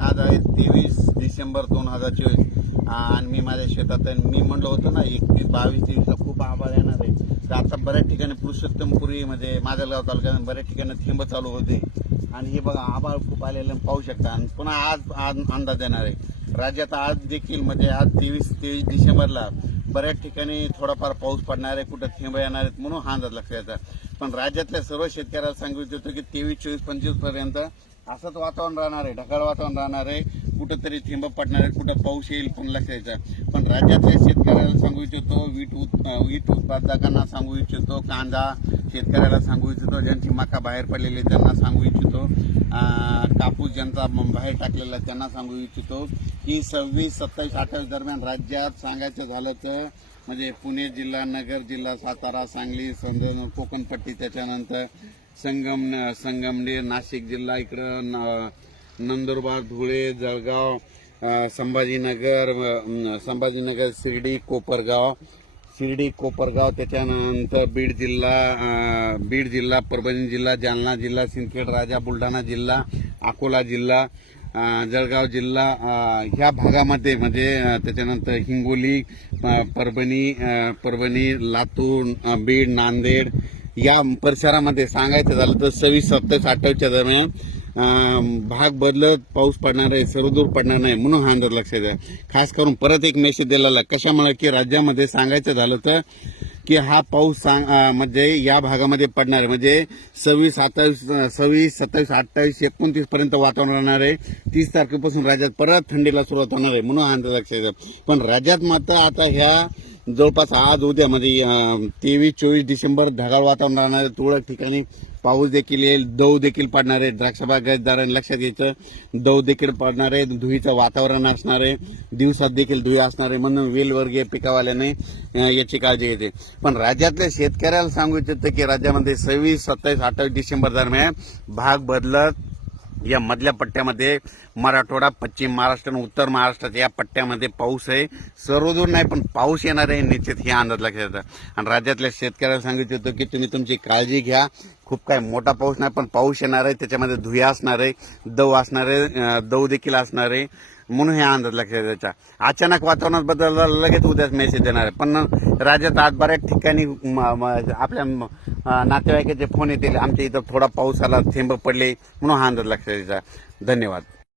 आज आहे तेवीस डिसेंबर दोन हजार चोवीस. आणि मी माझ्या शेतात आहे. मी म्हणलं होतं ना एकवीस बावीस तेवीसला खूप आभाळ येणार आहे. तर आता बऱ्याच ठिकाणी पुरुषोत्तमपुरीमध्ये माझ्या गाव तालुक्यात बऱ्याच ठिकाणी थेंब चालू होते. आणि हे बघा आभाळ खूप आलेलं पाहू शकता. आणि पुन्हा आज आज अंदाज येणार आहे. राज्यात आज देखील म्हणजे आज तेवीस तेवीस डिसेंबरला बऱ्याच ठिकाणी थोडाफार पाऊस पडणार आहे. कुठं थेंब येणार आहेत म्हणून हा अंदाज लक्षात येतात पण राज्यातल्या सर्व शेतकऱ्याला सांगू इच्छितो की तेवीस चोवीस पंचवीसपर्यंत असंच वातावरण राहणार आहे ढगाळ वातावरण राहणार आहे. कुठंतरी थेंब पडणार आहे कुठं पाऊस येईल पण लक्षात यायचं पण राज्यातल्या शेतकऱ्याला सांगू इच्छितो वीट उत् वीट उत्पादकांना सांगू इच्छितो कांदा शेतकऱ्याला सांगू इच्छितो ज्यांची मका बाहेर पडलेली त्यांना सांगू इच्छितो. कापूस ज्यांचा बाहेर टाकलेला त्यांना सांगू इच्छितो. की सव्वीस सत्तावीस अठ्ठावीस दरम्यान राज्यात सांगायचं झालं तर म्हणजे पुणे जिल्हा नगर जिल्हा सातारा सांगली समजा कोकणपट्टी त्याच्यानंतर संगम संगमनेर नाशिक जिल्हा इकडं न- नंदुरबार धुळे जळगाव संभाजीनगर संभाजीनगर शिर्डी कोपरगाव. शिर्डी कोपरगाव त्याच्यानंतर बीड जिल्हा बीड जिल्हा परभणी जिल्हा जालना जिल्हा सिंदखेड राजा बुलढाणा जिल्हा अकोला जिल्हा जळगाव जिल्हा ह्या भागामध्ये म्हणजे त्याच्यानंतर हिंगोली परभणी परभणी लातूर बीड नांदेड या परिसरामध्ये सांगायचं झालं तर सव्वीस सत्तावीस अठ्ठावीसच्या दरम्यान भाग बदलत पाऊस पडणार आहे सर्वदूर पडणार नाही म्हणून हा अंदाज लक्षात आहे. खास करून परत एक मेसेज दिलेला कशा कशामुळे की राज्यामध्ये सांगायचं झालं तर की हा पाऊस सांग म्हणजे या भागामध्ये पडणार आहे. म्हणजे सव्वीस सत्तावीस सव्वीस सत्तावीस अठ्ठावीस एकोणतीस पर्यंत वातावरण राहणार आहे. तीस तारखेपासून राज्यात परत थंडीला सुरुवात होणार आहे म्हणून हा अंदाज लक्षात आहे. पण राज्यात मात्र आता ह्या जवळपास आज उद्या म्हणजे तेवीस चोवीस डिसेंबर ढगाळ वातावरण राहणार आहे तुरळक ठिकाणी पाऊस देखील येईल दव देखील पडणार आहे द्राक्षबागायतदारांनी लक्षात घ्यायचं दव देखील पडणार आहे धुईचं वातावरण असणार आहे दिवसात देखील धुई असणार आहे म्हणून वेलवर्गीय पिकावाल्याने याची काळजी घेते. पण राज्यातल्या शेतकऱ्याला सांगू इच्छितं की राज्यामध्ये सव्वीस सत्तावीस अठ्ठावीस डिसेंबर दरम्यान भाग बदलत या मधल्या पट्ट्यामध्ये मराठवाडा पश्चिम महाराष्ट्र आणि उत्तर महाराष्ट्रात या पट्ट्यामध्ये पाऊस आहे. सर्वदूर नाही पण पाऊस येणार आहे निश्चित हे अंदाज लक्षात येतं आणि राज्यातल्या शेतकऱ्याला सांगितलं होतं की तुम्ही तुमची काळजी घ्या. खूप काय मोठा पाऊस नाही पण पाऊस येणार आहे. त्याच्यामध्ये धुया असणार आहे दव असणार आहे दव देखील असणार आहे. म्हणून हे अंदाज लक्षात त्याच्या अचानक वातावरणात बदलला लगेच उद्याच मेसेज देणार आहे. पण राज्यात आज बऱ्याच ठिकाणी म- आपल्या नातेवाईकाचे फोन येतील. आमच्या इथं थोडा पाऊस आला थेंब पडले. म्हणून हा अंदाज लक्षात यायचा धन्यवाद.